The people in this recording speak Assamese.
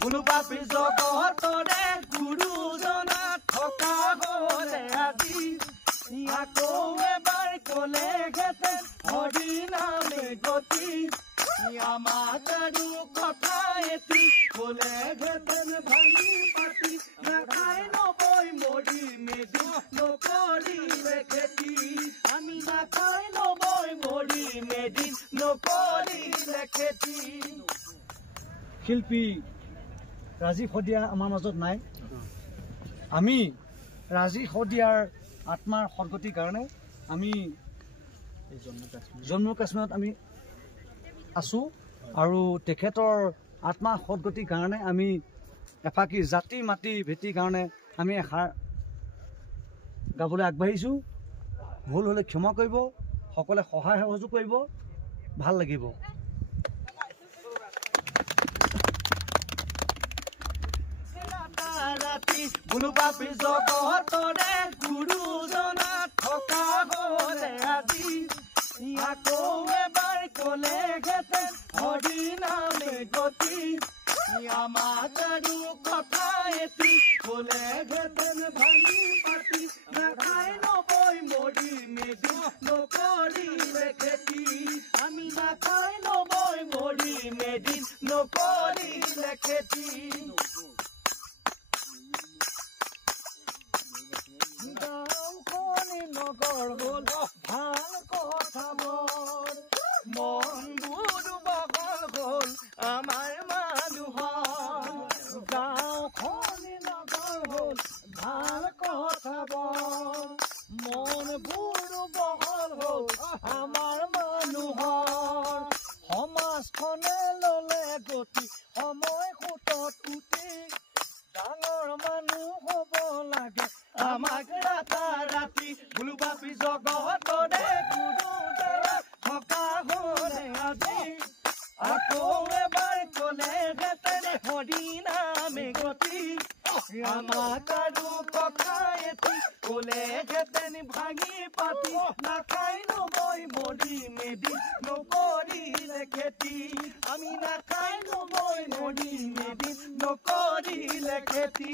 বোলো পাপী জগতৰে গুৰুজনা থকা হ'লে আজি আকৌ এবাৰ ক'লেহেঁতেন হৰি নামে গতি আমাক আৰু কথা এটি ক'লেহেঁতেন ভাঙি পাতি নাখাই নবৈ মৰি মেদি নকৰিলে খেতি আমি নাখাই নবৈ মৰি মেদি নকৰিলে খেতি। শিল্পী ৰাজীৱ শদিয়া আমাৰ মাজত নাই। আমি ৰাজীৱ শদিয়াৰ আত্মাৰ সদ্গতিৰ কাৰণে আমি জম্মু কাশ্মীৰত আমি আছোঁ আৰু তেখেতৰ আত্মাৰ সদ্গতিৰ কাৰণে আমি এফাকি জাতি মাটি ভেটিৰ কাৰণে আমি এষাৰ গাবলৈ আগবাঢ়িছোঁ। ভুল হ'লে ক্ষমা কৰিব, সকলোৱে সহায় সহযোগ কৰিব, ভাল লাগিব। বোলো পাপী জগতৰে গুৰুজনা থকা হ'লে আজি আকৌ এবাৰ ক'লেহেঁতেন হৰি নামে গতি আমাক আৰু কথা এটি ক'লেহেঁতেন ভাঙি পাতি নাখাই নবৈ মৰি মেদি নকৰিলে খেতি আমি নাখাই নবৈ মৰি মেদি নকৰিলে খেতি। গাঁওখনি নগৰ হ'ল ভাল কথাবোৰ মনবোৰ বহল হ'ল আমাৰ মানুহৰ গাঁওখনি নগৰ হ'ল ভাল কথাবোৰ মনবোৰ বহল হ'ল আমাৰ মানুহৰ সমাজখনে ল'লে গতি সময় সোঁতত উঠি ডাঙৰ মানুহ হ'ব লাগে আমাক ৰাতাৰাতি বোলো পাপী জগতৰে গুৰুজনা থকা হ'লে আজি আকৌ এবাৰ ক'লেহেঁতেন হৰি নামে গতি আমাক আৰু কথা এটি ক'লেহেঁতেন ভাঙি পাতি নাখাই নবৈ মৰি মেদি নকৰিলে খেতি আমি নাখাই নবৈ মৰি মেদি নকৰিলে খেতি।